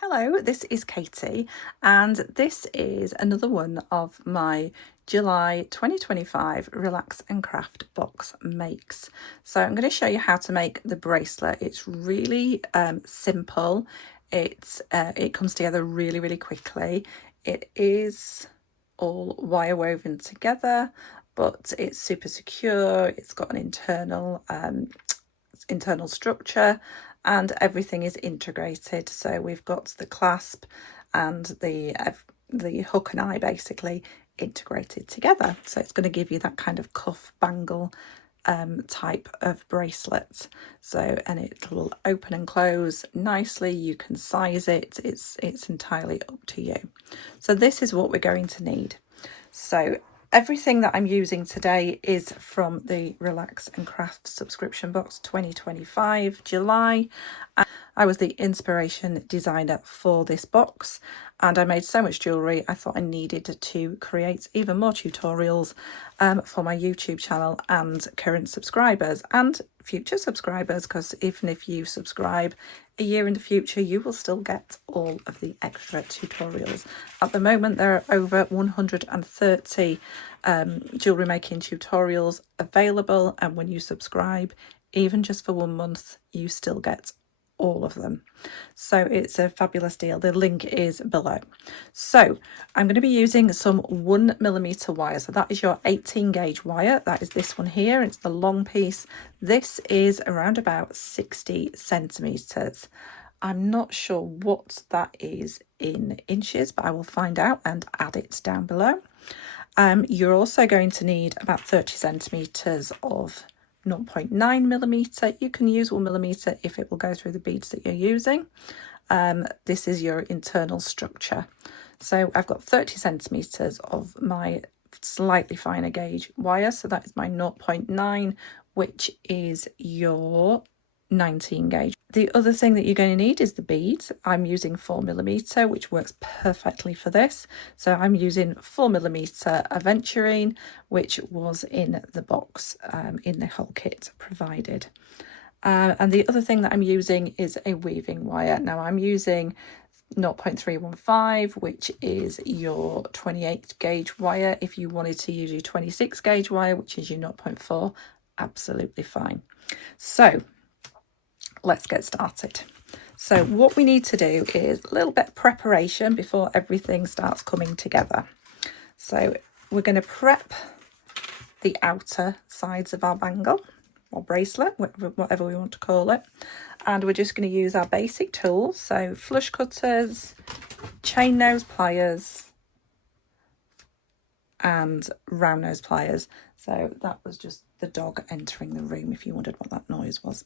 Hello, this is Katie, and this is another one of my July 2025 Relax and Craft box makes. So I'm going to show you how to make the bracelet. It's really simple. It comes together really quickly. It is all wire woven together, but it's super secure. It's got an internal structure, and everything is integrated. So we've got the clasp and the hook and eye basically integrated together. So it's going to give you that kind of cuff bangle type of bracelet. So, and it will open and close nicely. You can size it. It's entirely up to you. So this is what we're going to need. So everything that I'm using today is from the Relax and Craft subscription box 2025 July. I was the inspiration designer for this box, and I made so much jewellery I thought I needed to create even more tutorials for my YouTube channel and current subscribers and future subscribers, because even if you subscribe a year in the future, you will still get all of the extra tutorials. At the moment, there are over 130 jewellery making tutorials available, and when you subscribe, even just for 1 month, you still get all of them. So it's a fabulous deal. The link is below. So I'm going to be using some 1mm wire. So that is your 18 gauge wire. That is this one here. It's the long piece. This is around about 60 centimeters. I'm not sure what that is in inches, but I will find out and add it down below. You're also going to need about 30 centimeters of 0.9mm. You can use 1mm if it will go through the beads that you're using. This is your internal structure. So I've got 30 centimeters of my slightly finer gauge wire. So that is my 0.9, which is your 19 gauge. The other thing that you're going to need is the beads. I'm using 4mm, which works perfectly for this. So I'm using 4mm aventurine, which was in the box in the whole kit provided. And the other thing that I'm using is a weaving wire. Now I'm using 0.315, which is your 28 gauge wire. If you wanted to use your 26 gauge wire, which is your 0.4, absolutely fine. So let's get started. So what we need to do is a little bit of preparation before everything starts coming together. So we're going to prep the outer sides of our bangle or bracelet, whatever we want to call it, and we're just going to use our basic tools, so flush cutters, chain nose pliers and round nose pliers. So that was just the dog entering the room, if you wondered what that noise was.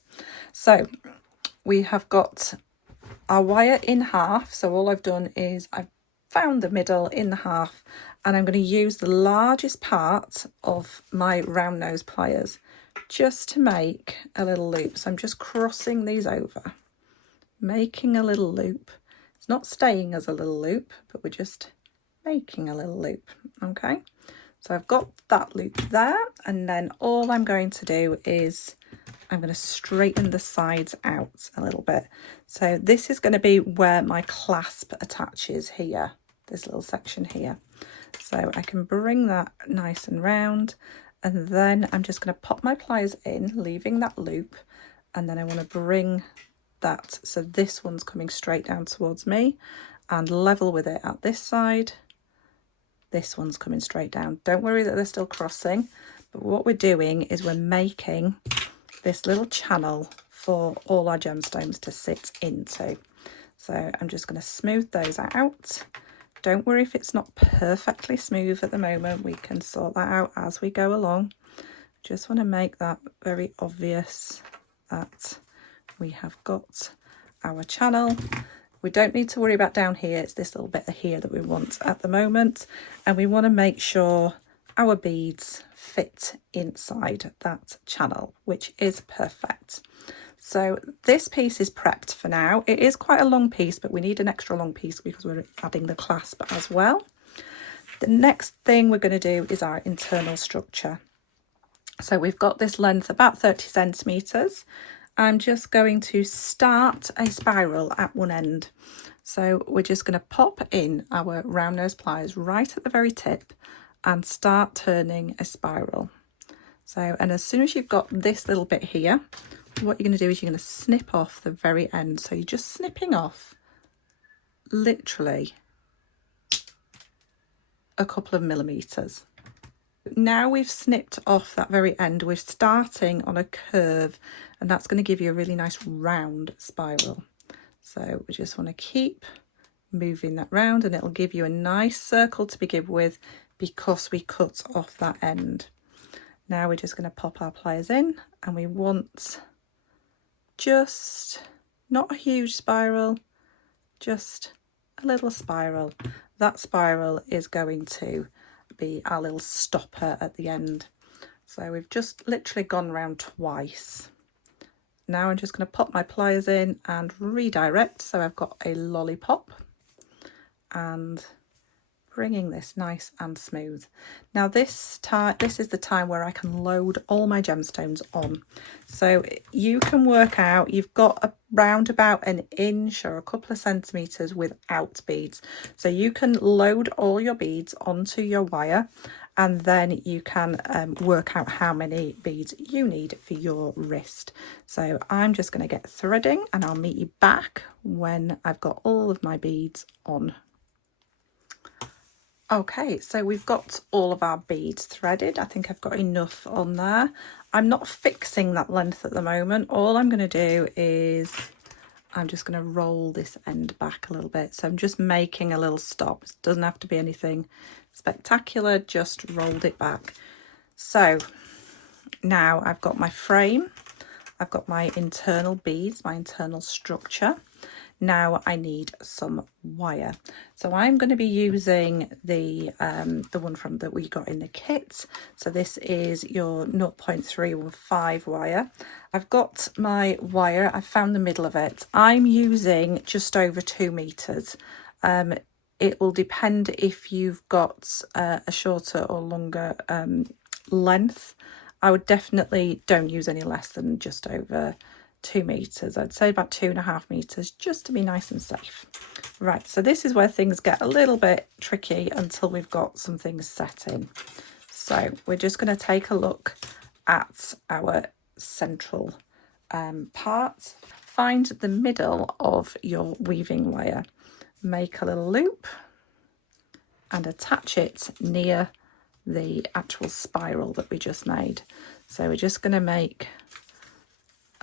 So we have got our wire in half. So all I've done is I've found the middle in the half, and I'm going to use the largest part of my round nose pliers just to make a little loop. So I'm just crossing these over, making a little loop. It's not staying as a little loop, but we're just making a little loop. Okay, so I've got that loop there, and then all I'm going to do is I'm going to straighten the sides out a little bit. So this is going to be where my clasp attaches here, this little section here. So I can bring that nice and round, and then I'm just going to pop my pliers in, leaving that loop, and then I want to bring that so this one's coming straight down towards me and level with it at this side. This one's coming straight down. Don't worry that they're still crossing, but what we're doing is we're making this little channel for all our gemstones to sit into. So I'm just going to smooth those out. Don't worry if it's not perfectly smooth at the moment. We can sort that out as we go along. Just want to make that very obvious that we have got our channel. We don't need to worry about down here. It's this little bit here that we want at the moment. And we want to make sure our beads fit inside that channel, which is perfect. So this piece is prepped for now. It is quite a long piece, but we need an extra long piece because we're adding the clasp as well. The next thing we're going to do is our internal structure. So we've got this length about 30 centimeters. I'm just going to start a spiral at one end. So we're just going to pop in our round nose pliers right at the very tip and start turning a spiral. So, and as soon as you've got this little bit here, what you're going to do is you're going to snip off the very end. So you're just snipping off literally a couple of millimeters. Now we've snipped off that very end, we're starting on a curve, and that's going to give you a really nice round spiral. So we just want to keep moving that round, and it'll give you a nice circle to begin with because we cut off that end. Now we're just going to pop our pliers in, and we want just not a huge spiral, just a little spiral. That spiral is going to be our little stopper at the end. So we've just literally gone around twice. Now I'm just going to pop my pliers in and redirect, so I've got a lollipop, and bringing this nice and smooth. Now this is the time where I can load all my gemstones on. So you can work out, you've got around about an inch or a couple of centimeters without beads. So you can load all your beads onto your wire, and then you can work out how many beads you need for your wrist. So I'm just going to get threading, and I'll meet you back when I've got all of my beads on. Okay, so we've got all of our beads threaded. I think I've got enough on there. I'm not fixing that length at the moment. All I'm going to do is I'm just going to roll this end back a little bit. So I'm just making a little stop. It doesn't have to be anything spectacular, just rolled it back. So now I've got my frame, I've got my internal beads, my internal structure. Now I need some wire. So I'm going to be using the one from that we got in the kit. So this is your 0.315 wire. I've got my wire, I've found the middle of it. I'm using just over 2 meters. It will depend if you've got a shorter or longer length. I would definitely don't use any less than just over 2 meters. I'd say about 2.5 meters, just to be nice and safe. Right, so this is where things get a little bit tricky until we've got some things set in. So we're just going to take a look at our central part. Find the middle of your weaving wire, make a little loop and attach it near the actual spiral that we just made. So we're just going to make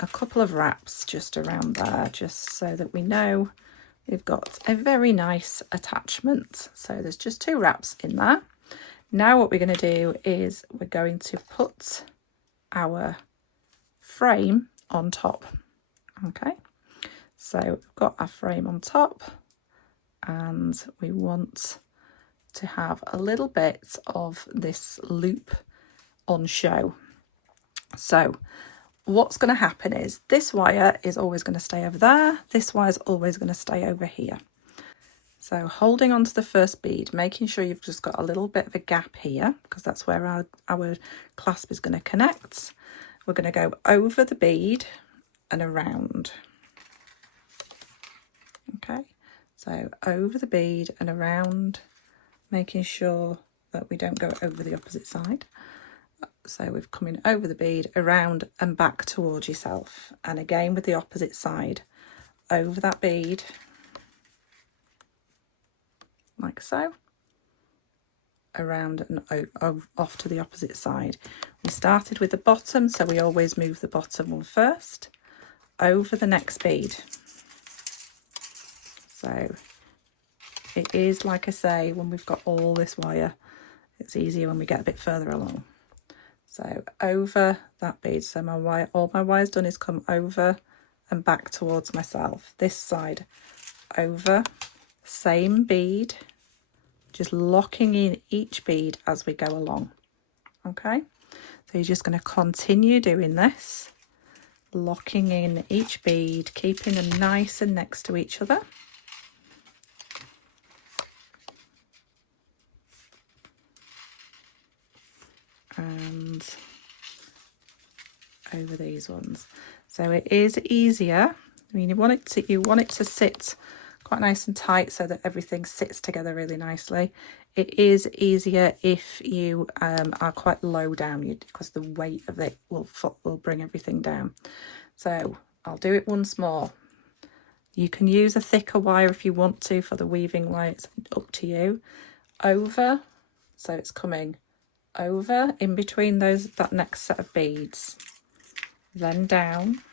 a couple of wraps just around there, just so that we know we've got a very nice attachment. So there's just 2 wraps in there. Now what we're going to do is we're going to put our frame on top. Okay, so we've got our frame on top, and we want to have a little bit of this loop on show. So what's going to happen is this wire is always going to stay over there, this wire is always going to stay over here. So holding on to the first bead, making sure you've just got a little bit of a gap here, because that's where our clasp is going to connect. We're going to go over the bead and around. Okay, so over the bead and around, making sure that we don't go over the opposite side. So we've come in over the bead, around and back towards yourself, and again with the opposite side, over that bead like so, around and off to the opposite side. We started with the bottom, so we always move the bottom one first, over the next bead. So it is, like I say, when we've got all this wire, it's easier when we get a bit further along. So over that bead, so my wire, all my wire's done is come over and back towards myself. This side, over, same bead, just locking in each bead as we go along. Okay, so you're just going to continue doing this, locking in each bead, keeping them nice and next to each other. And over these ones. So it is easier. I mean, you want it to sit quite nice and tight so that everything sits together really nicely. It is easier if you are quite low down, because the weight of it will bring everything down. So I'll do it once more. You can use a thicker wire if you want to for the weaving wire, it's up to you. Over, so it's coming over in between that next set of beads, then down,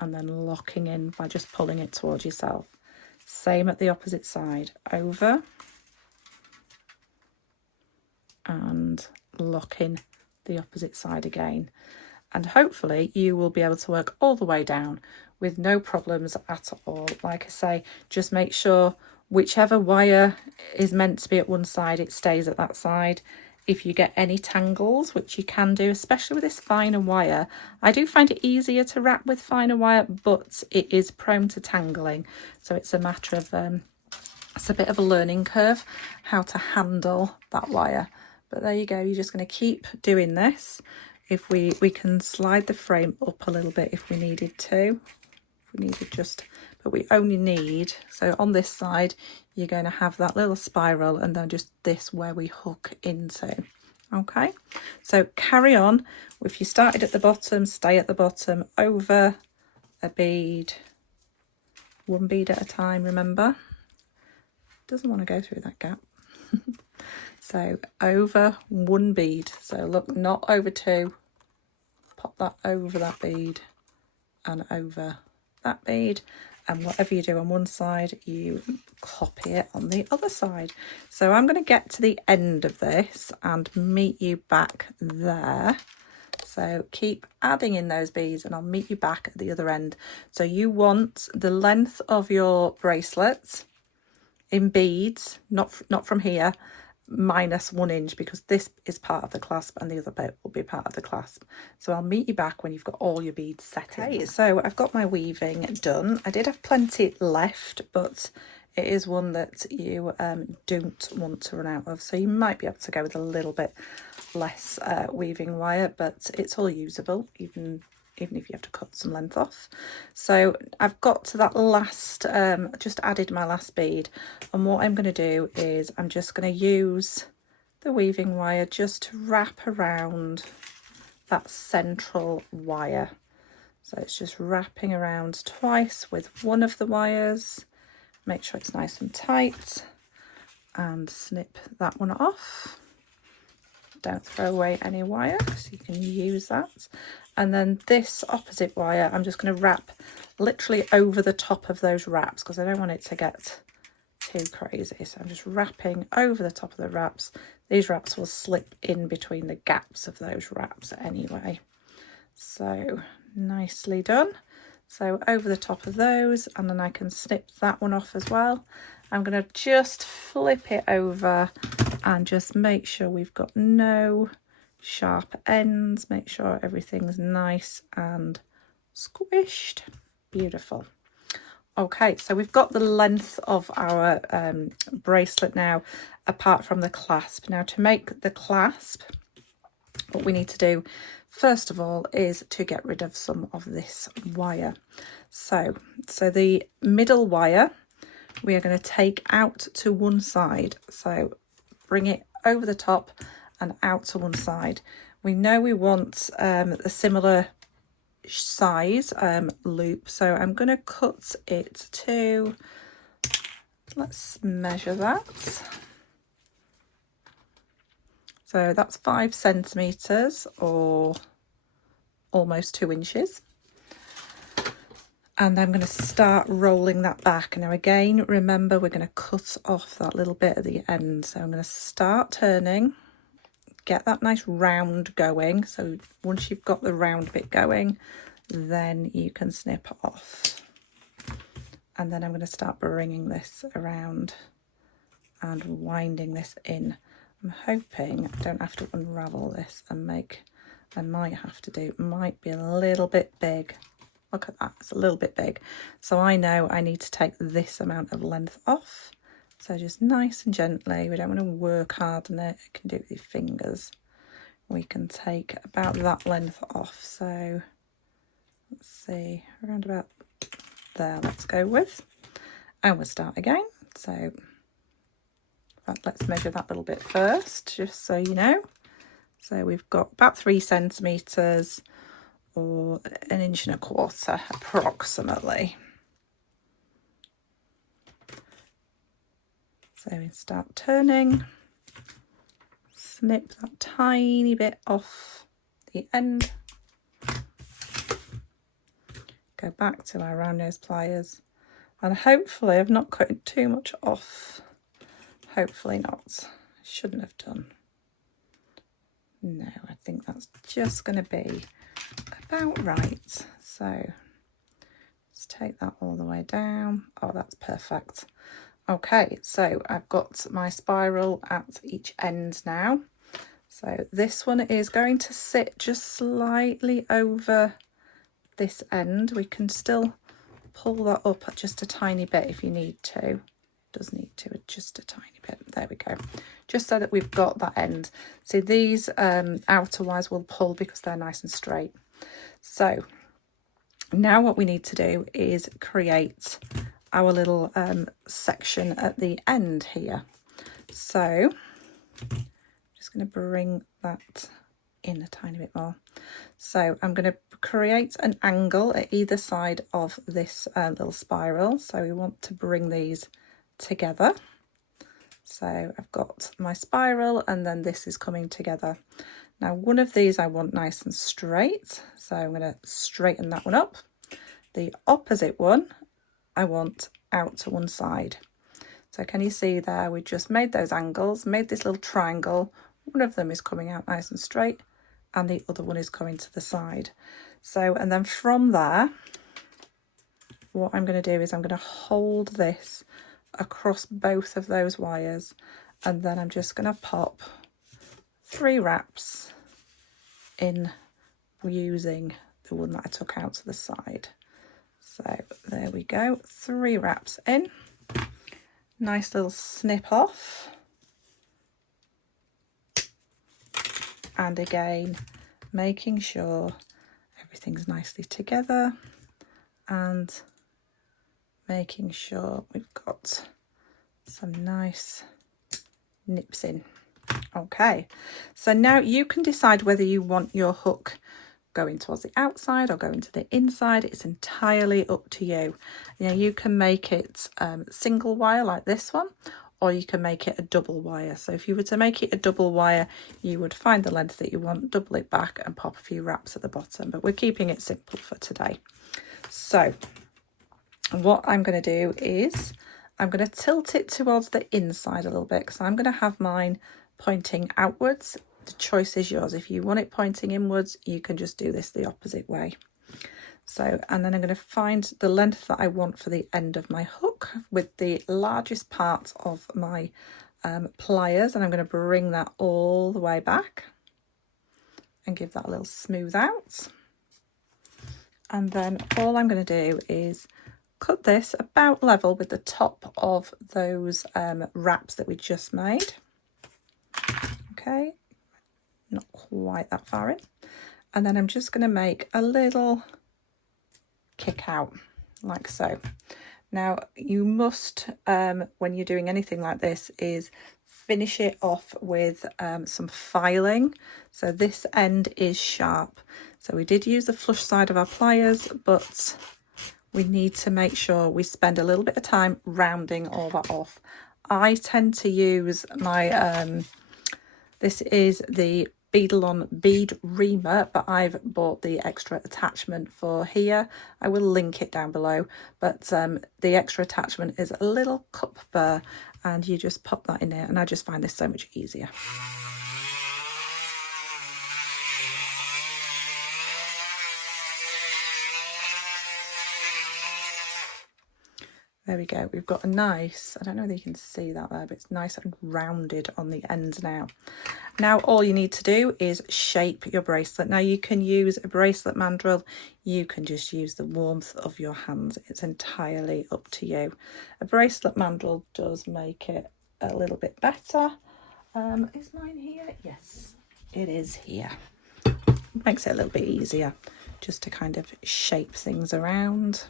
and then locking in by just pulling it towards yourself. Same at the opposite side, over and locking the opposite side again. And hopefully you will be able to work all the way down with no problems at all. Like I say, just make sure whichever wire is meant to be at one side, it stays at that side. If you get any tangles, which you can do, especially with this finer wire, I do find it easier to wrap with finer wire, but it is prone to tangling. So it's a matter of, it's a bit of a learning curve, how to handle that wire. But there you go, you're just going to keep doing this. If we can slide the frame up a little bit if we needed to, but we only need, so on this side, you're going to have that little spiral and then just this where we hook into. Okay, so carry on. If you started at the bottom, stay at the bottom, over a bead, one bead at a time, remember. Doesn't want to go through that gap. So over one bead, so look, not over two, pop that over that bead and over that bead, and whatever you do on one side you copy it on the other side. So I'm going to get to the end of this and meet you back there. So keep adding in those beads and I'll meet you back at the other end. So you want the length of your bracelet in beads, not from here, minus 1 inch, because this is part of the clasp and the other bit will be part of the clasp. So I'll meet you back when you've got all your beads set in. Okay, so I've got my weaving done. I did have plenty left, but it is one that you don't want to run out of. So you might be able to go with a little bit less weaving wire, but it's all usable, even if you have to cut some length off. So I've got to that last, just added my last bead, and what I'm going to do is I'm just going to use the weaving wire just to wrap around that central wire. So it's just wrapping around twice with one of the wires. Make sure it's nice and tight and snip that one off. Don't throw away any wire, so you can use that. And then this opposite wire, I'm just going to wrap literally over the top of those wraps because I don't want it to get too crazy. So I'm just wrapping over the top of the wraps. These wraps will slip in between the gaps of those wraps anyway. So nicely done. So over the top of those, and then I can snip that one off as well. I'm going to just flip it over and just make sure we've got no sharp ends. Make sure everything's nice and squished. Beautiful. Okay, so we've got the length of our bracelet now, apart from the clasp. Now to make the clasp, what we need to do first of all is to get rid of some of this wire. So the middle wire we are going to take out to one side. So bring it over the top and out to one side. We know we want a similar size loop, so I'm going to cut it to, let's measure that. So that's 5 centimeters or almost 2 inches. And I'm going to start rolling that back. Now again, remember we're going to cut off that little bit at the end. So I'm going to start turning, get that nice round going. So once you've got the round bit going, then you can snip off. And then I'm going to start bringing this around and winding this in. I'm hoping I don't have to unravel this and make, I might have to do, it might be a little bit big. Look at that, it's a little bit big. So I know I need to take this amount of length off. So just nice and gently, we don't want to work hard on it, you can do it with your fingers. We can take about that length off. So let's see, around about there, let's go with. And we'll start again. So let's measure that little bit first, just so you know. So we've got about 3 centimetres or 1.25 inches approximately. So we start turning, snip that tiny bit off the end, go back to our round nose pliers, and hopefully I've not cut too much off. Hopefully not. I shouldn't have done. No, I think that's just going to be about right. So just take that all the way down. Oh, that's perfect. Okay, so I've got my spiral at each end now. So this one is going to sit just slightly over this end. We can still pull that up just a tiny bit if you need to. Does need to just a tiny bit. There we go. Just so that we've got that end. See, these outer wires will pull because they're nice and straight. So now what we need to do is create our little section at the end here. So I'm just going to bring that in a tiny bit more. So I'm going to create an angle at either side of this little spiral. So we want to bring these together. So I've got my spiral and then this is coming together. Now one of these I want nice and straight, so I'm going to straighten that one up. The opposite one I want out to one side. So can you see there, we just made those angles, made this little triangle. One of them is coming out nice and straight and the other one is coming to the side. So, and then from there, what I'm going to do is I'm going to hold this across both of those wires, and then I'm just going to pop 3 wraps in using the one that I took out to the side. So there we go, 3 wraps in, nice little snip off, and again making sure everything's nicely together and making sure we've got some nice nips in. Okay, so now you can decide whether you want your hook going towards the outside or going to the inside. It's entirely up to you. You know, you can make it single wire like this one, or you can make it a double wire. So if you were to make it a double wire, you would find the length that you want, double it back and pop a few wraps at the bottom, but we're keeping it simple for today. So what I'm going to do is I'm going to tilt it towards the inside a little bit, because I'm going to have mine pointing outwards. The choice is yours. If you want it pointing inwards, you can just do this the opposite way. So, and then I'm going to find the length that I want for the end of my hook with the largest part of my pliers, and I'm going to bring that all the way back and give that a little smooth out. And then all I'm going to do is cut this about level with the top of those wraps that we just made. Okay, not quite that far in. And then I'm just going to make a little kick out like so. Now you must, when you're doing anything like this, is finish it off with some filing. So this end is sharp. So we did use the flush side of our pliers, but we need to make sure we spend a little bit of time rounding all that off. I tend to use my, this is the Beadle on bead reamer, but I've bought the extra attachment for here. I will link it down below, but the extra attachment is a little cup burr, and you just pop that in there, and I just find this so much easier. There we go, we've got a nice, I don't know whether you can see that there, but it's nice and rounded on the ends now. Now all you need to do is shape your bracelet. Now you can use a bracelet mandrel, you can just use the warmth of your hands. It's entirely up to you. A bracelet mandrel does make it a little bit better. Is mine here? Yes, it is here. Makes it a little bit easier just to kind of shape things around.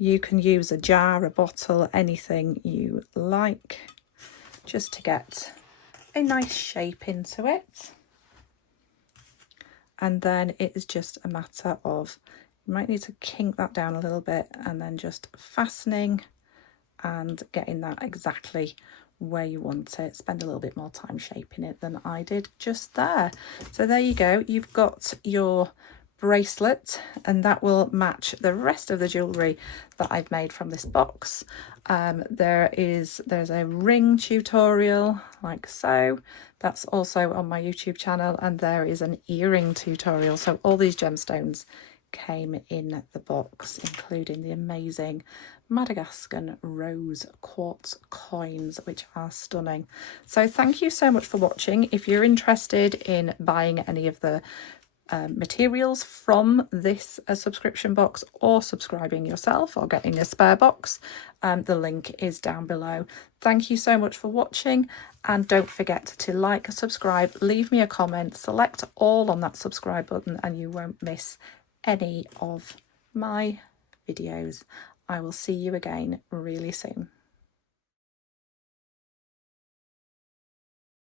You can use a jar, a bottle, anything you like, just to get a nice shape into it. And then it is just a matter of, you might need to kink that down a little bit and then just fastening and getting that exactly where you want it. Spend a little bit more time shaping it than I did just there. So there you go, you've got your bracelet, and that will match the rest of the jewellery that I've made from this box. There's a ring tutorial like so, that's also on my YouTube channel, and there is an earring tutorial. So all these gemstones came in the box, including the amazing Madagascan rose quartz coins, which are stunning. So thank you so much for watching. If you're interested in buying any of the materials from this subscription box, or subscribing yourself or getting a spare box, the link is down below. Thank you so much for watching, and don't forget to like, subscribe, leave me a comment, select all on that subscribe button, and you won't miss any of my videos. I will see you again really soon.